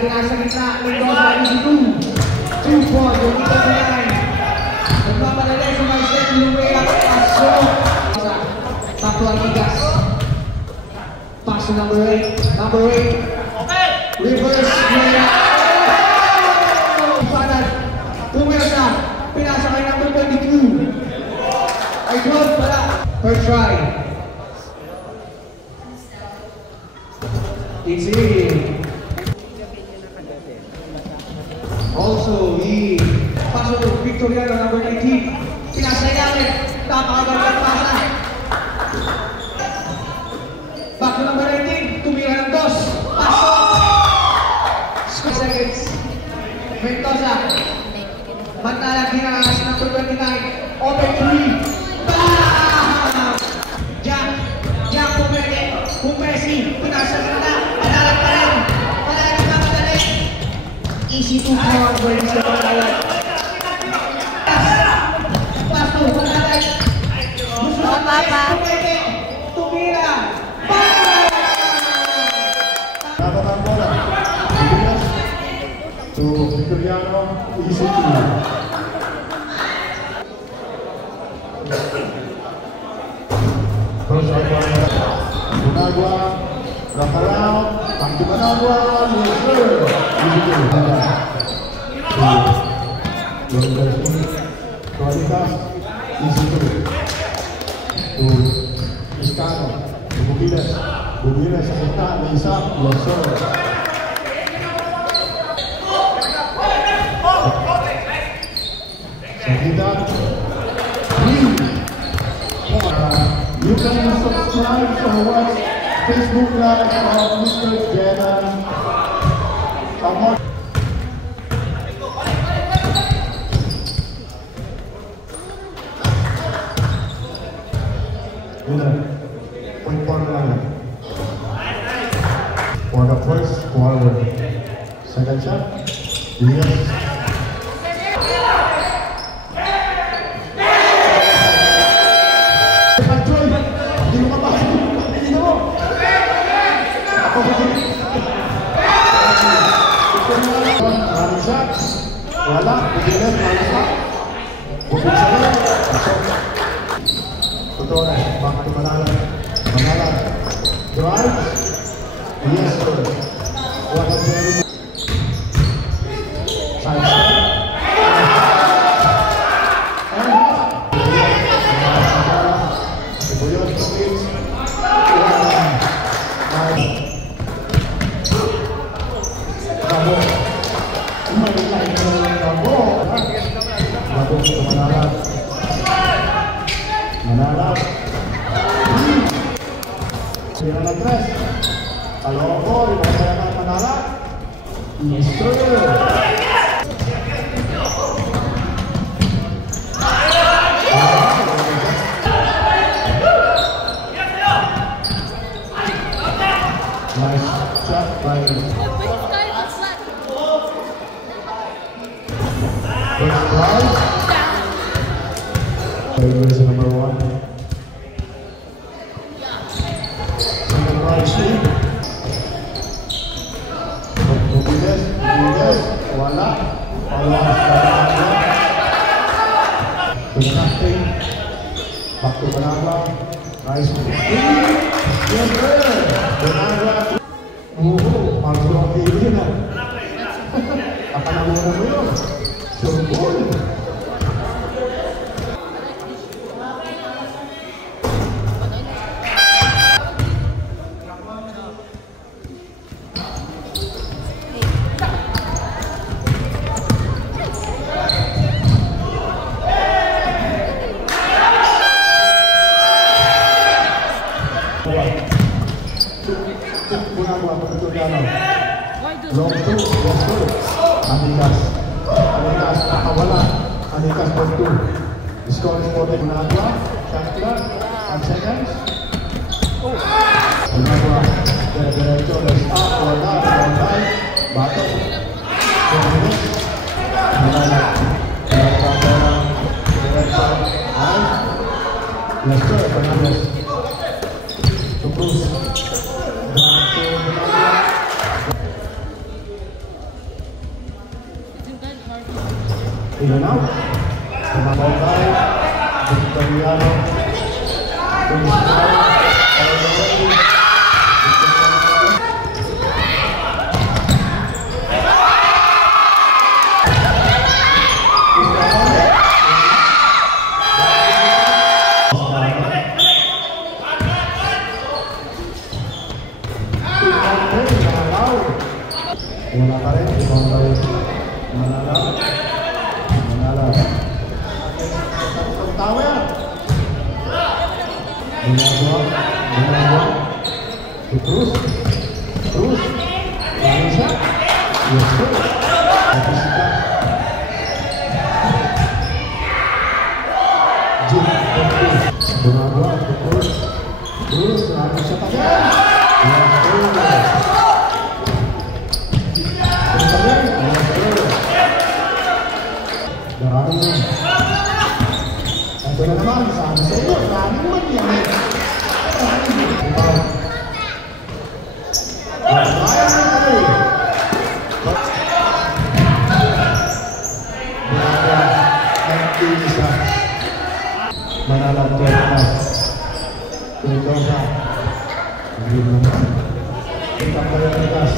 pinasa kita. Mendoza isi 2 point. Yung kita pinay. Nagpapalalay sa mga step. Lumea. Pasok. Tato Amigas. Pass to number 8. Number 8. Reverse. Lumea. Ipanan. Pumersa. Pinasa kay number 22. Ay good pala. First try. It's in. Also, pasok Victoriano number 18. Pinasay natin. Napakagandang pasa. Back to number 19. Tumira ng 2. Pasok. 6 seconds. Mendoza. Mantalang hinangas number 29. Open 3. Jack Pumesi. Pinasa na. Panalag pa rin. Panalag na madali. Easy to forward. Where is the panalag? Pass to panalag. Gusto sa tayo. Tumira. Dapat ang bola. To Victoriano. Easy to. Managua, Rafael, Pantu Managua, Lucer, Easy kualitas, Easy to Iscano, Bubiles, Santa, Lisa, Lucer. Sakita, you can subscribe to our Facebook Live of Mr. Jenan. For the first quarter. Second shot. Yes. Wala, Bubiles, Malasa. Bubiles, pasok. Totoo na, back to Manalag. Manalag. Drive. Yes, sir. Wala, very much. Side step. Sira na tres. Kaloko, rinasaya ng Manala. Yes, sir. Nice shot by first prize. Favorite number 1. Bubiles, wala. Tumakting. Back to Managua. Nice. Yes, sir. Managua. Magsulong TV na. Akalamunan mo yun. Surbol. Long two, yes sir. Amigas, nakawala. Amigas for 2. The score is for the Managua. Shot clock, 5 seconds. Managua, diretso, let's up, wala, right, bato. 4 minutes. Managua, diretso, right. Yes sir, Fernandez. To Cruz. Back to Managua. In and out. Tumabay tayo. Victoriano. Tumis tayo. All the way. Wala pa rin, ibang tayo manalaw. Ang tawa yan. Ginagawa. Si Cruz. Lalo siya. Yes, sir. Ito siya. Jim. Ginagawa. Si Cruz. Lalo siya pa yan. Yes, sir. Darami mo. Ito na naman, sabi sa iyo, darami mo yan. Manalang tuwa. Ito siya. Hindi naman. Kita pa yung itas.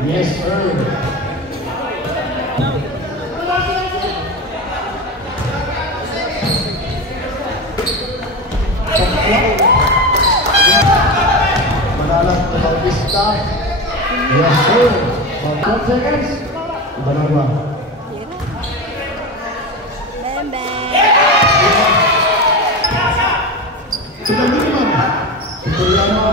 Yes, sir. Manalang Bautista. Yes, sir. 12 seconds. Iba na ba? Bembe. Sudah minimum. Victoriano.